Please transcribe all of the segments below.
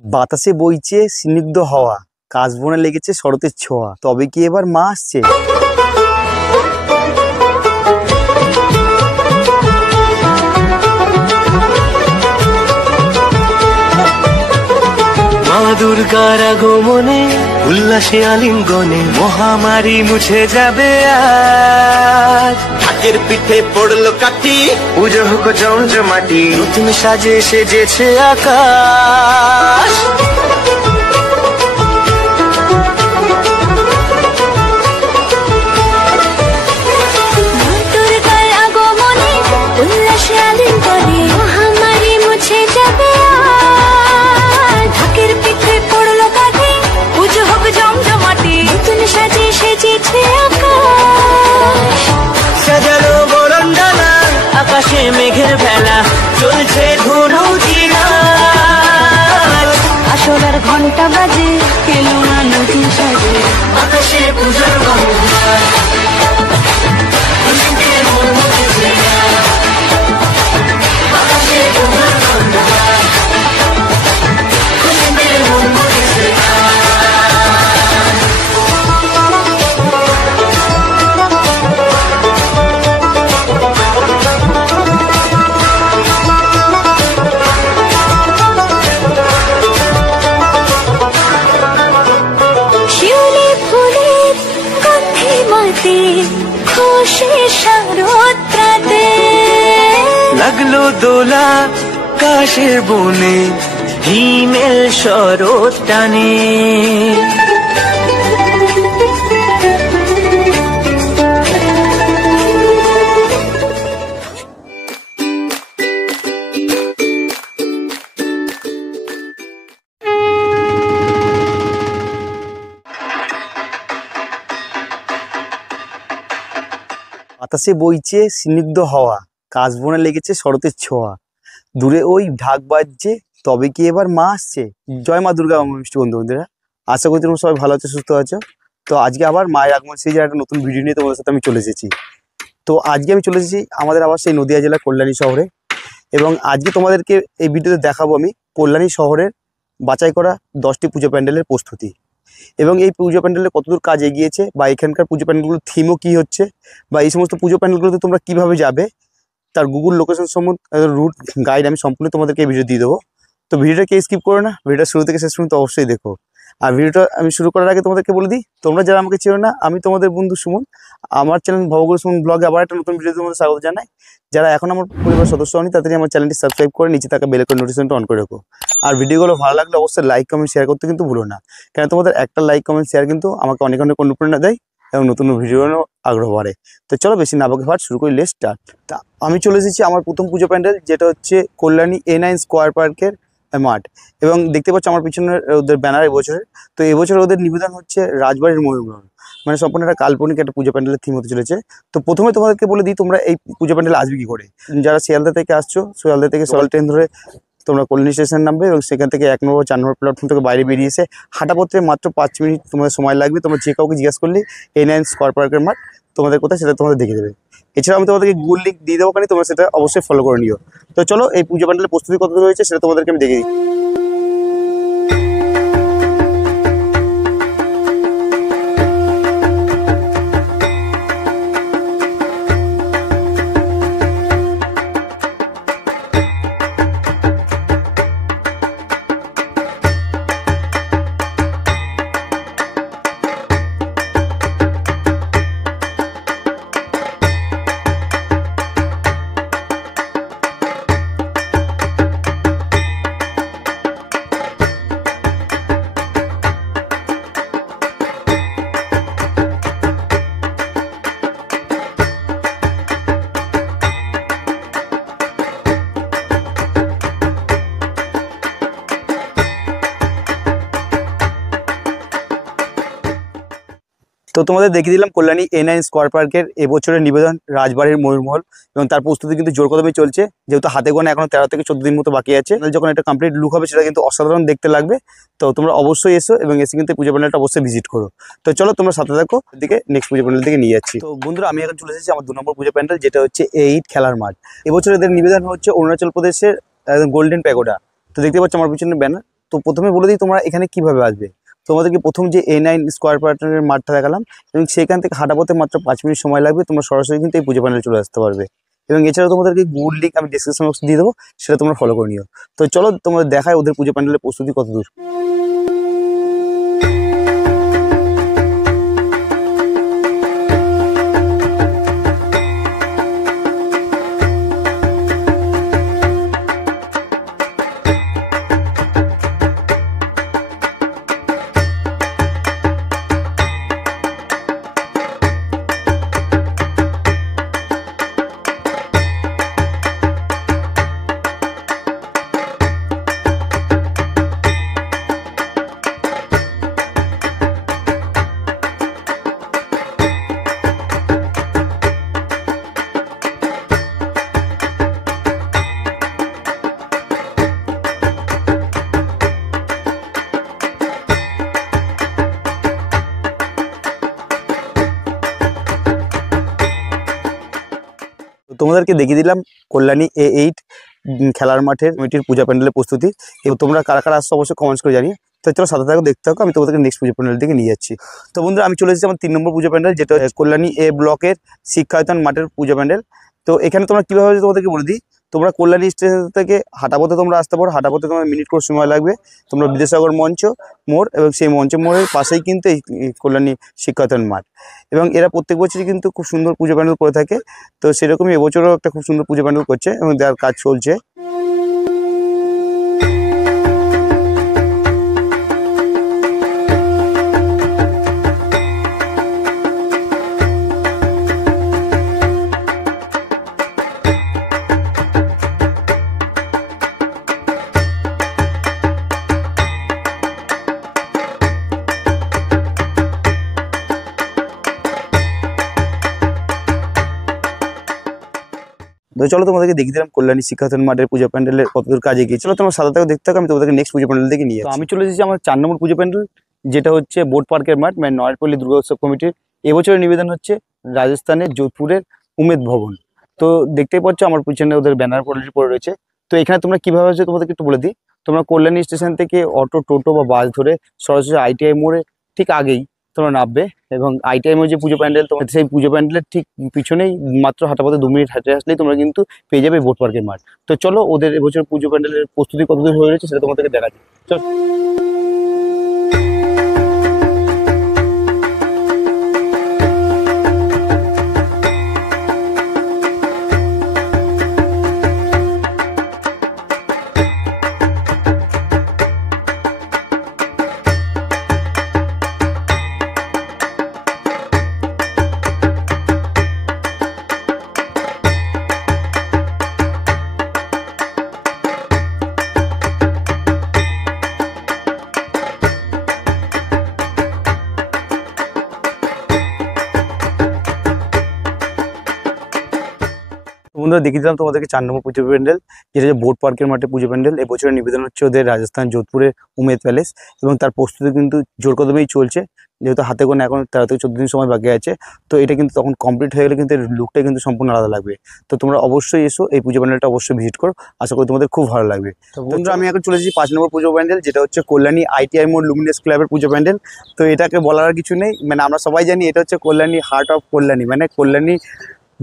বাতাসে বইছে স্নিগ্ধ হাওয়া, কাশবনে লেগেছে শরতের ছোঁয়া, তবে কি এবার মা আসছে? মা দুর্গার আগমনে উল্লাসে আলিঙ্গনে মহামারী মুছে যাবে আজ। ঢাকের পিঠে পড়লো কাঠি, পুজো হোক জমজমাটি, নতুন সাজে সেজেছে আকাশ। সাজানো বরণডালা, আকাশে মেঘের ভেলা, চলছে ধনুচিনা। আসলার ঘন্টা বাজে, এলো না নতুন সাজে, আকাশে পূজার গন্ধ। শিউলি ফুলের গন্ধে মাতে, খুশি শারদরাতে। লাগলো দোলা কাশের বনে, হিমেল শরৎ টানে। বাতাসে বইছে স্নিগ্ধ হাওয়া, কাশবনে লেগেছে শরতের ছোঁয়া, দূরে ওই ঢাক বাজছে, তবে কি এবার মা আসছে? জয় মা দুর্গা মিষ্টি বন্ধুরা, আশা করি তোমরা সবাই ভালো আছো, সুস্থ আছো। তো আজকে আবার মায়ের আগমন সিরিজের একটা নতুন ভিডিও নিয়ে তোমাদের সাথে আমি চলে এসেছি। তো আজকে আমি চলে এসেছি আমাদের আবার সেই নদিয়া জেলার কল্যাণী শহরে, এবং আজকে তোমাদেরকে এই ভিডিওতে দেখাবো আমি কল্যাণী শহরের বাছাই করা 10টি পুজো প্যান্ডেলের প্রস্তুতি, এবং এই পুজো প্যান্ডেলে কতদূর কাজ এগিয়েছে, বা এখানকার পুজো প্যান্ডেলগুলোর থিমও কী হচ্ছে, বা এই সমস্ত পুজো প্যান্ডেলগুলোতে তোমরা কীভাবে যাবে তার গুগল লোকেশন সম্বন্ধে রুট গাইড আমি সম্পূর্ণ তোমাদেরকে এই ভিডিও দিয়ে দেবো। তো ভিডিওটা কে স্কিপ করো না, ভিডিওটা শুরু থেকে শেষ পর্যন্ত অবশ্যই দেখো। আর ভিডিওটা আমি শুরু করার আগে তোমাদেরকে বলে দিই, তোমরা যারা আমাকে চেনো না, আমি তোমাদের বন্ধু সুমন। আমার চ্যানেল ভবগুরু সুমন ব্লগে আবার একটা নতুন ভিডিও তোমাদের স্বাগত জানাই। যারা এখন আমার পরিবার সদস্য হয়নি, তাড়াতাড়ি আমার চ্যানেলটি সাবস্ক্রাইব করে নিচে থাকা বেল আইকন নোটিফিকেশনটা অন করে রাখো। আর ভিডিওগুলো ভালো লাগলে অবশ্যই লাইক কমেন্ট শেয়ার করতে কিন্তু ভুলো না, কেন তোমাদের একটা লাইক কমেন্ট শেয়ার কিন্তু আমাকে অনেক অনেক অনুপ্রেরণা দেয় এবং নতুন ভিডিওর আগ্রহ বাড়ে। তো চলো বেশি না বকে শুরু করি, লেটস স্টার্ট। তা আমি চলে এসেছি আমার প্রথম পুজো প্যান্ডেল, যেটা হচ্ছে কল্যাণী A9 স্কোয়ার পার্কের মাঠ, এবং দেখতে পাচ্ছ আমার পিছনে ওদের ব্যানার এবছরের। তো এবছর ওদের নিবেদন হচ্ছে রাজবাড়ির ময়ূরমহল, মানে সম্পূর্ণ একটা কাল্পনিক একটা পুজো প্যান্ডেলের থিম হতে চলেছে। তো প্রথমে তোমাদেরকে বলে দিই তোমরা এই পুজো প্যান্ডেল আসবে কি করে। যারা শিয়ালদা থেকে আসছো, শিয়ালদা থেকে লোকাল ট্রেন ধরে তোমরা কল্যাণী স্টেশন নামবে, এবং সেখান থেকে 1 নম্বর 4 নম্বর প্ল্যাটফর্ম থেকে বাইরে বেরিয়ে এসে হাঁটা পথে মাত্র 5 মিনিট তোমাদের সময় লাগবে। তোমরা যে কাউকে জিজ্ঞাসা করলে A9 স্কোয়ার পার্কের মাঠ তোমাদের কোথায় সেটা তোমাদের দেখে দেবে। এছাড়া আমি তোমাদেরকে গুগল লিঙ্ক দিয়ে দেবো, কারণ তোমরা সেটা অবশ্যই ফলো করে নিও। তো চলো এই পুজো প্যান্ডেলের প্রস্তুতি কত দূর হয়েছে সেটা তোমাদেরকে আমি দেখে দিই। তো তোমাদের দেখিয়ে দিলাম কল্যাণী A9 স্কোয়ার পার্কের এবছরের নিবেদন রাজবাড়ির ময়ূরমহল, এবং তার প্রস্তুতি কিন্তু জোর কদমে চলছে, যেহেতু হাতে গোনা এখনো 13 থেকে 14 দিন মতো বাকি আছে। যখন এটা কমপ্লিট লুক হবে সেটা কিন্তু অসাধারণ দেখতে লাগবে। তো তোমরা অবশ্যই এসো এবং এসে কিন্তু পুজো প্যান্ডেলটা অবশ্যই ভিজিট করো। তো চলো তোমরা সাথে থাকো, দিকে নেক্সট পুজো প্যান্ডেল থেকে নিয়ে যাচ্ছি। তো বন্ধুরা আমি এখন চলে এসেছি আমার 2 নম্বর পুজো প্যান্ডেল, যেটা হচ্ছে A8 খেলার মাঠ। এবছর এদের নিবেদন হচ্ছে অরুণাচল প্রদেশের একদম গোল্ডেন প্যাগোডা। তো দেখতে পাচ্ছ আমার পিছনে ব্যানার। তো প্রথমে বলে দিই তোমরা এখানে কিভাবে আসবে। তোমাদেরকে প্রথম যে A9 স্কোয়ার প্যাটার্নের মাঠটা দেখালাম, এবং সেখান থেকে হাঁটা পথে মাত্র 5 মিনিট সময় লাগবে, তোমরা সরাসরি কিন্তু এই পুজো প্যান্ডেলে চলে আসতে পারবে। এবং এছাড়াও তোমাদেরকে গুগল লিঙ্ক আমি ডিসক্রিপশন বক্সে দিয়ে দেবো, সেটা তোমরা ফলো করে নিও। তো চলো তোমাদের দেখায় ওদের পুজো প্যান্ডেলের প্রস্তুতি কত দূর। তোমাদেরকে দেখিয়ে দিলাম কল্যাণী A8 খেলার মাঠের কমিটির পূজা প্যান্ডেলের প্রস্তুতি। এবং তোমরা কারা কারা আসছো অবশ্যই কমেন্টস করে জানিয়ে। তো চলো সাথে থাকো, দেখতে থাকো, আমি তোমাদেরকে নেক্সট পুজো প্যান্ডেল থেকে নিয়ে যাচ্ছি। তো বন্ধুরা আমি চলে এসেছি আমার 3 নম্বর পুজো প্যান্ডেল, যেটা কল্যাণী A ব্লকের শিক্ষায়তন মাঠের পুজো প্যান্ডেল। তো এখানে তোমরা কীভাবে আসবে তোমাদেরকে বলে দিই। তোমরা কল্যাণী স্টেশন থেকে হাঁটাপথে তোমরা আসতে পারো, হাঁটাপথে তোমার মিনিট করে সময় লাগবে। তোমরা বিদ্যাসাগর মোড়, এবং সেই মোড়ের পাশেই কিন্তু এই কল্যাণী শিক্ষায়তন মাঠ। এবং এরা প্রত্যেক বছরই কিন্তু খুব সুন্দর পুজো প্যান্ডেল করে থাকে। তো সেরকমই এবছরও একটা খুব সুন্দর পুজো প্যান্ডেল করছে এবং তার কাজ চলছে। তো চলো তোমাদেরকে দেখিয়ে দিলাম কল্যাণী শিক্ষায়তন মাঠের পুজো প্যান্ডেলের কতদূর কাজে গিয়ে। চলো তোমরা সাদা থেকে দেখতে থাকো, আমি তোমাদেরকে নেক্সট পুজো প্যান্ডেল থেকে নিয়ে। তো আমি চলে এসেছি আমার 4 নম্বর পুজো প্যান্ডেল, যেটা হচ্ছে বোট পার্কের মাঠ, মানে নয়ারপল্লী দুর্গা উৎসব কমিটির। এবছরের নিবেদন হচ্ছে রাজস্থানের যোধপুরের উমেদ ভবন। তো দেখতেই পাচ্ছ আমার পিছনে ওদের ব্যানার পড়ে রয়েছে। তো এখানে তোমরা কিভাবে আসবে তোমাদেরকে একটু বলে দিই। তোমরা কল্যাণী স্টেশন থেকে অটো, টোটো বা বাস ধরে সরাসরি ITI মোড়ে ঠিক আগেই তোমরা নামবে, এবং ITI মোড়ে যে পুজো প্যান্ডেল, তোমার সেই পুজো প্যান্ডেলের ঠিক পিছনেই মাত্র হাঁটাপথে 2 মিনিট হাঁটে আসলেই তোমরা কিন্তু পেয়ে যাবে বোট পার্কের মাঠ। তো চলো ওদের এবছর পুজো প্যান্ডেলের প্রস্তুতি কতদূর হয়ে রয়েছে সেটা তোমাদেরকে দেখাচ্ছি। চলো। বন্ধুরা দেখিয়ে দিলাম তোমাদেরকে 4 নম্বর পুজো প্যান্ডেল, যেটা হচ্ছে বোট পার্কের মাঠে পুজো প্যান্ডেল। এবছরের নিবেদন হচ্ছে ওদের রাজস্থান যোধপুরের উমেদ প্যালেস, এবং তার প্রস্তুতি কিন্তু জোর কদমেই চলছে। যেহেতু হাতে গোনা এখন 13 থেকে 14 দিন সময় বাকি আছে, তো এটা কিন্তু তখন কমপ্লিট হয়ে গেলে কিন্তু এর লুকটা কিন্তু সম্পূর্ণ আলাদা লাগবে। তো তোমরা অবশ্যই এসো, এই পুজো প্যান্ডেলটা অবশ্যই ভিজিট করো, আশা করি তোমাদের খুব ভালো লাগবে। তো বন্ধুরা আমি এখন চলে এসেছি 5 নম্বর পুজো প্যান্ডেল, যেটা হচ্ছে কল্যাণী ITI মোড় লুমিনাস ক্লাবের পুজো প্যান্ডেল। তো এটাকে বলার আর কিছু নেই, মানে আমরা সবাই জানি এটা হচ্ছে কল্যাণী হার্ট অফ কল্যাণী, মানে কল্যাণী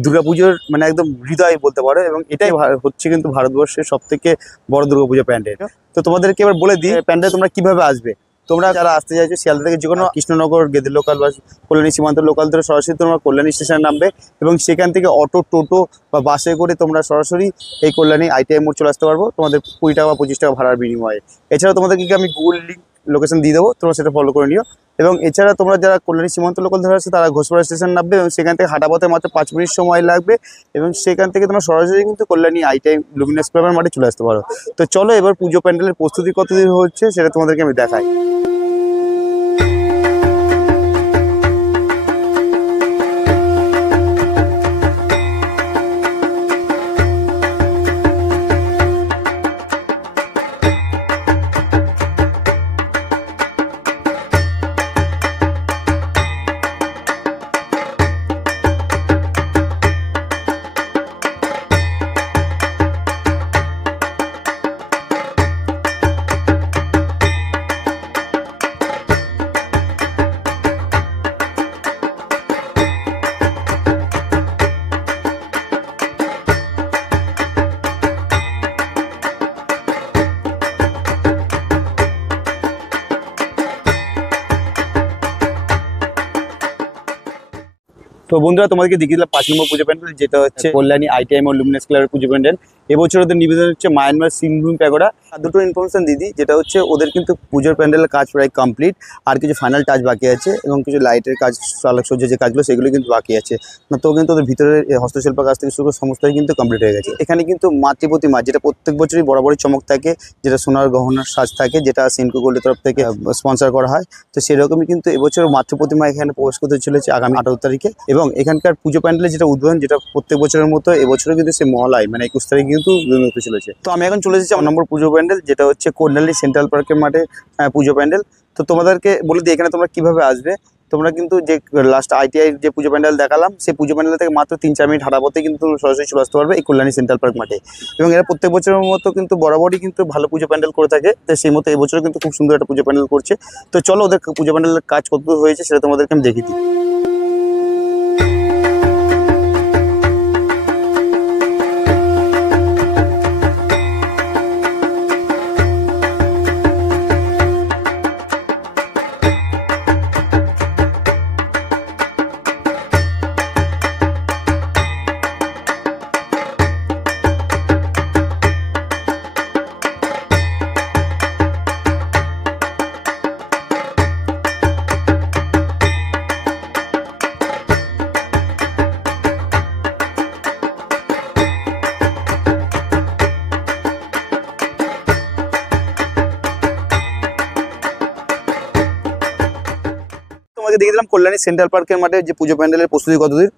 দুর্গাপুজোর মানে একদম হৃদয় বলতে পারো। এবং এটাই হচ্ছে কিন্তু ভারতবর্ষের সবথেকে বড় দুর্গাপুজো প্যান্ডেল। তো তোমাদেরকে এবার বলে দিই প্যান্ডেল তোমরা কিভাবে আসবে। তোমরা যারা আসতে চাইছো শিয়ালদা থেকে যে কোনো কৃষ্ণনগর, গেদে লোকাল বা কল্যাণী সীমান্ত লোকাল ধরে সরাসরি তোমরা কল্যাণী স্টেশনে নামবে, এবং সেখান থেকে অটো, টোটো বা বাসে করে তোমরা সরাসরি এই কল্যাণী ITI মোড় চলে আসতে পারবো, তোমাদের 20 টাকা বা 25 টাকা ভাড়ার বিনিময়ে। এছাড়া তোমাদেরকে আমি গুগল লিঙ্ক লোকেশন দিয়ে দেবো, তোমরা সেটা ফলো করে নিও। এবং এছাড়া তোমরা যারা কল্যাণী সীমান্ত লোকাল ধরে আসছে তারা ঘোষপাড়া স্টেশন নামবে, এবং সেখান থেকে হাঁটাপথে মাত্র 5 মিনিট সময় লাগবে, এবং সেখান থেকে তোমরা সরাসরি কিন্তু কল্যাণী ITI লুমিনাস ক্লাবের মাঠে চলে আসতে পারো। তো চলো এবার পুজো প্যান্ডেলের প্রস্তুতি কতদিন হচ্ছে সেটা তোমাদেরকে আমি দেখাই। তো বন্ধুরা তোমাদেরকে দেখিয়ে দিলাম 5 নম্বর পুজো প্যান্ডেল, যেটা হচ্ছে কল্যাণী ITM ও লুমিনাস ক্লাবের পুজো প্যান্ডেল। এবছর ওদের নিবেদন হচ্ছে মায়ানমার সিংভূম প্যাগোডা। আর দুটো ইনফরমেশন দিদি, যেটা হচ্ছে ওদের কিন্তু পুজোর প্যান্ডেলের কাজ প্রায় কমপ্লিট, আর কিছু ফাইনাল টাচ বাকি আছে এবং কিছু লাইটের কাজ, আলোকসজ্জার যে কাজগুলো সেগুলো কিন্তু বাকি আছে। না তো কিন্তু ওদের ভিতরে হস্তশিল্প কাজ থেকে শুরু করে সমস্তই কিন্তু কমপ্লিট হয়ে গেছে। এখানে কিন্তু মাতৃপ্রতিমা, যেটা প্রত্যেক বছরই বরাবরই চমক থাকে, যেটা সোনার গহনার সাজ থাকে, যেটা সিনকো গোল্ডের তরফ থেকে স্পন্সর করা হয়। তো সেরকমই কিন্তু এবছর মাতৃপ্রতিমা এখানে প্রবেশ করতে চলেছে আগামী 18 তারিখে। এবং এখানকার পুজো প্যান্ডেলের যেটা উদ্বোধন, যেটা প্রত্যেক বছরের মতো এবছরও কিন্তু সে মহালয় মানে 21 তারিখে কিন্তু উদ্বোধন হতে চলেছে। তো আমি এখন চলে এসেছি 9 নম্বর পুজো প্যান্ডেল, যেটা হচ্ছে কল্যাণী সেন্ট্রাল পার্কের মাঠে পুজো প্যান্ডেল। তো তোমাদেরকে বলে দিই এখানে তোমরা কিভাবে আসবে। তোমরা কিন্তু যে লাস্ট ITI যে পুজো প্যান্ডেল দেখালাম, সেই পুজো প্যান্ডেল থেকে মাত্র 3-4 মিনিট হাঁটা পথে কিন্তু সরাসরি চলে আসতে পারবে এই কল্যাণী সেন্ট্রাল পার্ক মাঠে। এবং এরা প্রত্যেক বছরের মতো কিন্তু বরাবরই কিন্তু ভালো পুজো প্যান্ডেল করে থাকে। তো সেই মতো এবছরও কিন্তু খুব সুন্দর একটা পুজো প্যান্ডেল করছে। তো চলো ওদের পুজো প্যান্ডেলের কাজ কত হয়েছে সেটা তোমাদেরকে আমি দেখিয়ে দিই। তোমাকে দেখে দিলাম কল্যাণী সেন্ট্রাল পার্কের মাঠে যে পুজো প্যান্ডেলের প্রস্তুতি কতদিন।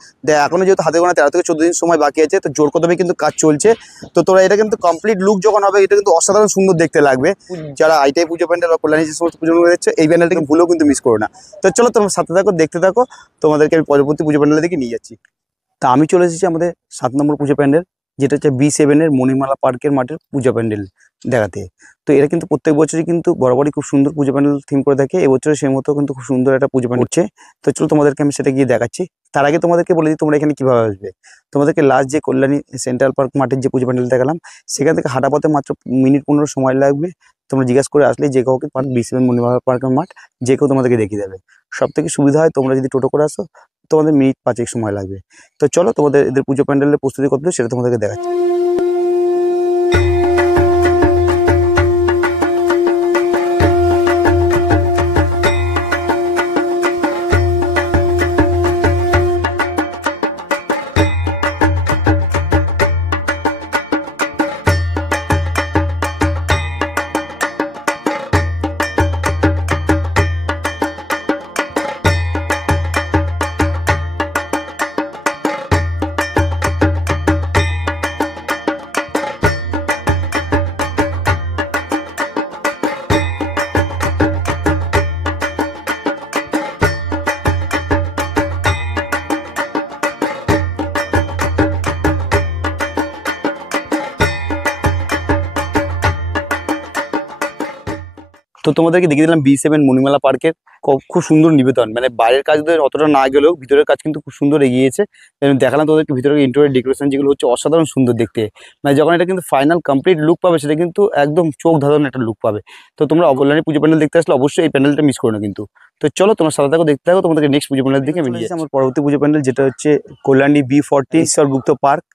এখনো যেহেতু হাতে গোনা 13 থেকে 14 দিন সময় বাকি আছে, তো জোর কদমে কিন্তু কাজ চলছে। তো তোরা এটা কিন্তু কমপ্লিট লুক যখন হবে, এটা কিন্তু অসাধারণ সুন্দর দেখতে লাগবে। যারা ITI পুজো প্যান্ডেল বা কল্যাণী যে সমস্ত পুজো প্যান্ডেল দেখছে, এই প্যান্ডেলটাকে ভুলেও কিন্তু মিস করো না। তো চলো তোমার সাথে থাকো, দেখতে থাকো, তোমাদেরকে আমি পরবর্তী পুজো প্যান্ডেলের দিকে নিয়ে যাচ্ছি। তা আমি চলে এসেছি আমাদের 7 নম্বর পুজো প্যান্ডেল, যেটা হচ্ছে B7 এর মণিমালা পার্কের মাঠের পুজো প্যান্ডেল দেখাতে। তো এরা কিন্তু প্রত্যেক বছরই কিন্তু বরাবরই খুব সুন্দর পুজো প্যান্ডেল থিম করে থাকে। এবছর সেই মতো কিন্তু খুব সুন্দর একটা পুজো প্যান্ডেল হচ্ছে। তো চলো তোমাদেরকে আমি সেটা গিয়ে দেখাচ্ছি। তার আগে তোমাদেরকে বলে দিই তোমরা এখানে কীভাবে আসবে। তোমাদেরকে লাস্ট যে কল্যাণী সেন্ট্রাল পার্ক মাঠের যে পুজো প্যান্ডেল দেখালাম, সেখান থেকে হাঁটা পথে মাত্র মিনিট 15 সময় লাগবে। তোমরা জিজ্ঞাসা করে আসলে যে কাউকে পার্ক B7 মণিমালা পার্কের মাঠ, যে কেউ তোমাদেরকে দেখিয়ে দেবে। সব থেকে সুবিধা হয় তোমরা যদি টোটো করে আসো, তোমাদের মিনিট 5 সময় লাগবে। তো চলো তোমাদের এদের পুজো প্যান্ডেলের প্রস্তুতি কত সেটা তোমাদেরকে দেখাচ্ছি। তো তোমাদেরকে দেখিয়ে দিলাম B7 মণিমালা পার্কের খুব সুন্দর নিবেদন। মানে বাইরের কাজদের অতটা না গেলেও ভিতরের কাজ কিন্তু খুব সুন্দর এগিয়েছে। দেখালাম তোমাদেরকে ভিতরে ইন্টেরিয়র ডেকোরেশন যেগুলো হচ্ছে অসাধারণ সুন্দর দেখতে। মানে যখন এটা কিন্তু ফাইনাল কমপ্লিট লুক পাবে, সেটা কিন্তু একদম চোখ ধাঁধানো একটা লুক পাবে। তো তোমরা কল্যাণী পুজো প্যান্ডেল দেখতে আসলে অবশ্যই এই প্যান্ডেলটা মিস করো না কিন্তু। তো চলো তোমার সাথে থাকো, দেখতে থাকো, তোমাদেরকে নেক্সট পুজো প্যান্ডেল দিকে আমি নিয়ে যাচ্ছি। আমার পরবর্তী পুজো প্যান্ডেল, যেটা হচ্ছে কল্যাণী B40 ঈশ্বরগুপ্ত পার্ক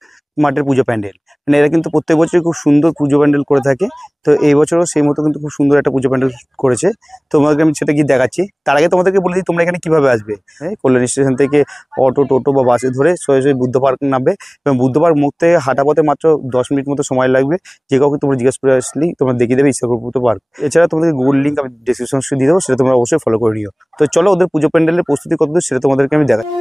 মাঠের পুজো প্যান্ডেল। মানে এরা কিন্তু প্রত্যেক বছরই খুব সুন্দর পুজো প্যান্ডেল করে থাকে। তো এই বছরও সেই মতো কিন্তু খুব সুন্দর একটা পুজো প্যান্ডেল করেছে। তোমাদেরকে আমি সেটা গিয়ে দেখাচ্ছি। তার আগে তোমাদেরকে বলে দিই তোমরা এখানে কীভাবে আসবে। কল্যাণী স্টেশন থেকে অটো, টোটো বা বাসে ধরে সোজাসুজি বুদ্ধ পার্ক নামবে এবং বুদ্ধ পার্ক মুখ থেকে হাঁটা পথে মাত্র 10 মিনিট মতো সময় লাগবে। যে কাউকে তোমরা জিজ্ঞাসা করে আসলেই তোমরা দেখিয়ে দেবে ঈশ্বরগুপ্ত পার্ক। এছাড়া তোমাদেরকে গুগল লিঙ্ক আমি ডেসক্রিপশন দিয়ে দেবো, সেটা তোমরা অবশ্যই ফলো করে নিও। তো চলো ওদের পুজো প্যান্ডেলের প্রস্তুতি কতদূর সেটা তোমাদেরকে আমি দেখাচ্ছি।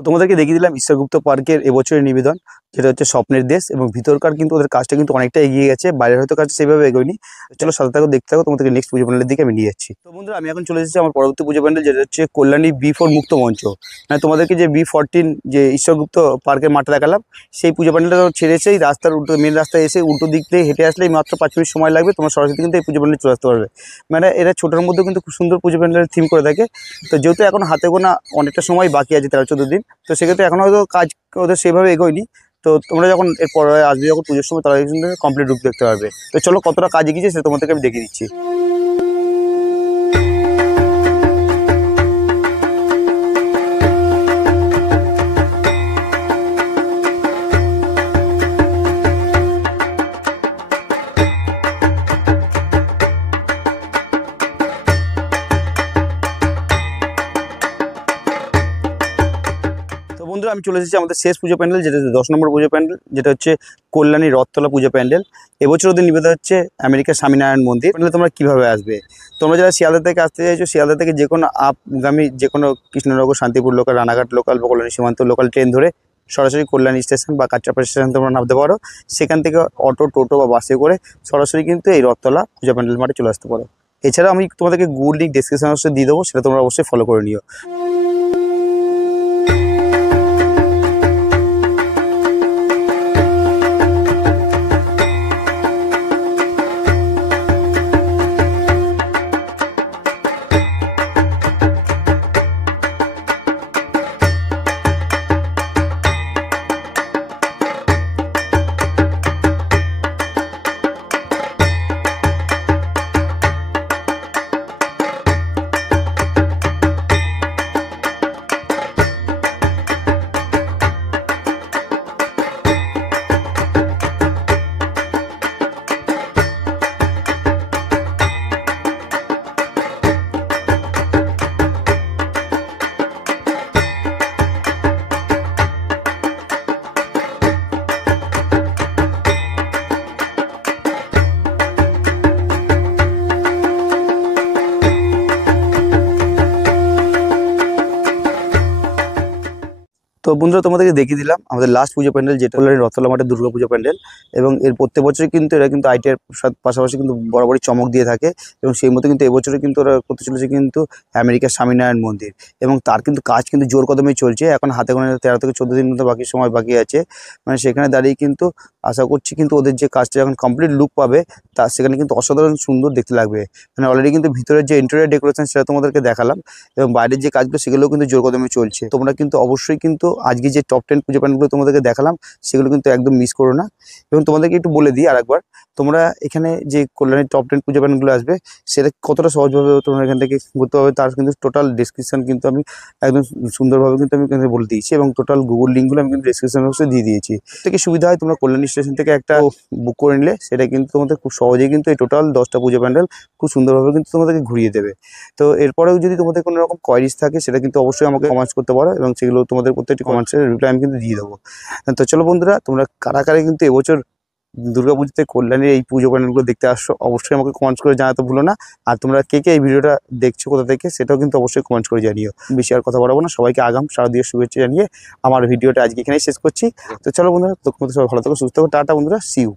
তো তোমাদেরকে দেখিয়ে দিলাম ঈশ্বরগুপ্ত পার্কের এবছরের নিবেদন, যেটা হচ্ছে স্বপ্নের দেশ, এবং ভিতরকার কিন্তু ওদের কাজটা কিন্তু অনেকটা এগিয়ে গেছে, বাইরের হয়তো কাজটা সেভাবে এগোয়নি। চলো সাথে থাকো, দেখতে থাকো, তোমাদেরকে নেক্সট পুজো প্যান্ডেলের দিকে আমি নিয়ে যাচ্ছি। তো বন্ধুরা, আমি এখন চলে এসেছি আমার পরবর্তী পুজো প্যান্ডেল, যেটা হচ্ছে কল্যাণী B4 মুক্ত মঞ্চ। মানে তোমাদেরকে যে B14 যে ঈশ্বরগুপ্ত পার্কের মাঠে দেখালাম, সেই পুজো প্যান্ডেলটা ছেড়েছে এই রাস্তার উল্টো, মেন রাস্তায় এসে উল্টো দিক থেকে হেঁটে আসলেই মাত্র 5 মিনিট সময় লাগবে, তোমার সরাসরি কিন্তু এই পুজো প্যান্ডেল চলে আসতে পারবে। মানে এরা ছোটোর মধ্যেও কিন্তু খুব সুন্দর পুজো প্যান্ডেলের থিম করে থাকে। তো যেহেতু এখন হাতে গোনা অনেকটা সময় বাকি আছে, 13-14 দিন, তো সেক্ষেত্রে এখন হয়তো কাজ ওদের সেভাবে এগোয়নি। তো তোমরা যখন এরপর আসবে, যখন পুজোর সময়, তারা কিন্তু কমপ্লিট রূপ দেখতে পারবে। তো চলো কতটা কাজ এগিয়েছে সেটা তোমাদেরকে আমি দেখিয়ে দিচ্ছি। তো বন্ধুরা, আমি চলে এসেছি আমাদের শেষ পুজো প্যান্ডেল, যেটা 10 নম্বর পুজো প্যান্ডেল, যেটা হচ্ছে কল্যাণী রথতলা পুজো প্যান্ডেল। এবছর ওদের নিবেদন হচ্ছে আমেরিকার স্বামীনারায়ণ মন্দির। প্যান্ডেলে তোমরা কীভাবে আসবে? তোমরা যারা শিয়ালদা থেকে আসতে চাইছো, শিয়ালদা থেকে যে কোনো আপগামী যে কোনো কৃষ্ণনগর, শান্তিপুর লোকাল, রানাঘাট লোকাল বা কল্যাণী সীমান্ত লোকাল ট্রেন ধরে সরাসরি কল্যাণী স্টেশন বা কাঁচরাপাড়া স্টেশন তোমরা নামতে পারো। সেখান থেকে অটো, টোটো বা বাসে করে সরাসরি কিন্তু এই রথতলা পুজো প্যান্ডেল মাঠে চলে আসতে পারো। এছাড়াও আমি তোমাদেরকে গুগল লিঙ্ক ডেসক্রিপশন বক্সে দিয়ে দেবো, সেটা তোমরা অবশ্যই ফলো করে নিও। তো বন্ধুরা, তোমাদেরকে দেখিয়ে দিলাম আমাদের লাস্ট পুজো প্যান্ডেল, যেটা হলো রথতলা মাঠের দুর্গা পুজো প্যান্ডেল। এবং এর প্রত্যেক বছরই কিন্তু এরা কিন্তু আইটিআর পাশাপাশি কিন্তু বরাবরই চমক দিয়ে থাকে, এবং সেই মতো কিন্তু এবছরে কিন্তু ওরা করতে চলেছে কিন্তু আমেরিকার স্বামীনারায়ণ মন্দির। এবং তার কিন্তু কাজ কিন্তু জোর কদমেই চলছে। এখন হাতে গোনা 13 থেকে 14 দিন মতো বাকি সময় বাকি আছে। মানে সেখানে দাঁড়িয়ে কিন্তু আশা করছি কিন্তু ওদের যে কাজটা যখন কমপ্লিট লুক পাবে, তা সেখানে কিন্তু অসাধারণ সুন্দর দেখতে লাগবে। মানে অলরেডি কিন্তু ভিতরের যে ইন্টেরিয়র ডেকোরেশন সেটা তোমাদেরকে দেখালাম, এবং বাইরের যে কাজগুলো সেগুলোও কিন্তু জোর কদমে চলছে। তোমরা কিন্তু অবশ্যই কিন্তু আজকে যে টপ 10 পুজো প্যান্ডেলগুলো তোমাদেরকে দেখালাম, সেগুলো কিন্তু একদম মিস করো না। এবং তোমাদেরকে একটু বলে দিই আরেকবার, তোমরা এখানে যে কল্যাণীর টপ 10 পুজো প্যান্ডেলগুলো আসবে, সেটা কতটা সহজভাবে তোমরা এখান থেকে ঘুরতে পারবে, তার কিন্তু টোটাল ডেসক্রিপশন কিন্তু আমি একদম সুন্দরভাবে কিন্তু আমি এখানে বলে দিয়েছি, এবং টোটাল গুগল লিঙ্কগুলো আমি কিন্তু ডেসক্রিপশন বক্সে দিয়ে দিয়েছি। থেকে সুবিধা হয়, তোমরা কল্যাণী স্টেশন থেকে একটা বুক করে নিলে সেটা কিন্তু তোমাদের খুব সহজেই কিন্তু এই টোটাল 10টা পুজো প্যান্ডেল খুব সুন্দরভাবে কিন্তু তোমাদেরকে ঘুরিয়ে দেবে। তো এরপরেও যদি তোমাদের কোনো রকম কোয়ারিজ থাকে, সেটা কিন্তু অবশ্যই আমাকে কমেন্টস করতে পারো, এবং সেগুলো তোমাদের প্রত্যেকটি কমেন্টসের রিপ্লাই আমি কিন্তু দিয়ে দেবো। তো চলো বন্ধুরা, তোমরা কারা কারা কিন্তু এবছর দুর্গাপুজোতে কল্যাণীর এই পুজো প্যান্ডেলগুলো দেখতে আসছো, অবশ্যই আমাকে কমেন্টস করে জানাতে ভুলো না। আর তোমরা কে কে এই ভিডিওটা দেখছো কোথা থেকে, সেটাও কিন্তু অবশ্যই কমেন্টস করে জানিও। বেশি আর কথা বাড়াবো না, সবাইকে আগাম শারদীয় শুভেচ্ছা জানিয়ে আমার ভিডিওটা আজকে এখানেই শেষ করছি। তো চলো বন্ধুরা, তোমাদের সবাই ভালো থাকো, সুস্থ থাকো, টাটা বন্ধুরা, সি ইউ।